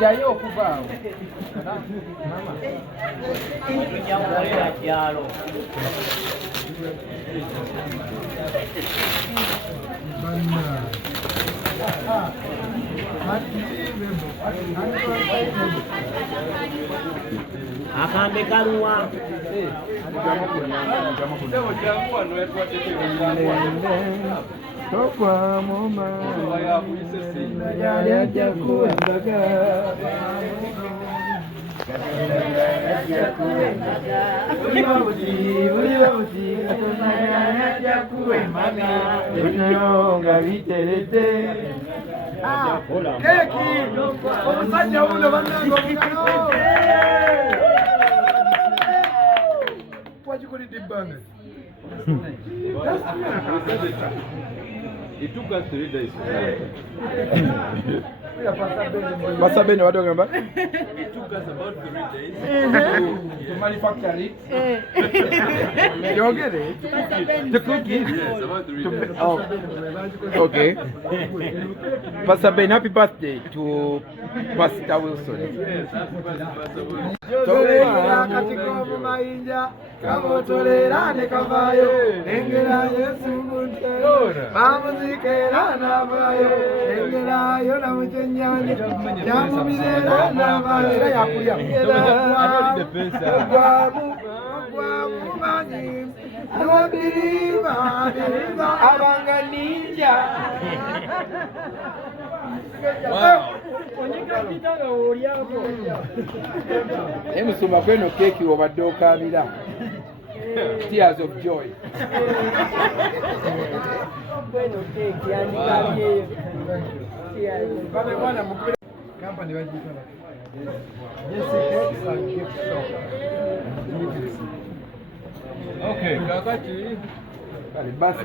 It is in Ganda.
Jayo okuva akambe kaluwa Tokwa moma yajja kuwendaga nga biterete keki omusajja wuno bannange omugano wakikolidde ebbanga. It took us 3 days. Pastor Ben, what are you talking about? It took us about 3 days To manufacture it. You get it? To cook it. Yes, about 3 days. Oh. Okay. Pastor Ben, happy birthday to Pastor Wilson. Yes, that's Pastor Wilson. Kabotolera ne kavayo engera Yesu muntero bamuzikera navayo engera yo na muchenyani yamubirera navayo yakulya mani abiriba abanga ninja. Emusoma kweno keki obadde okabira. Tears of joy. Bueno, keki andikabiyeyo. Company wajitala. Jesse Cakes and Gift Shop. Okay, kakati. Basi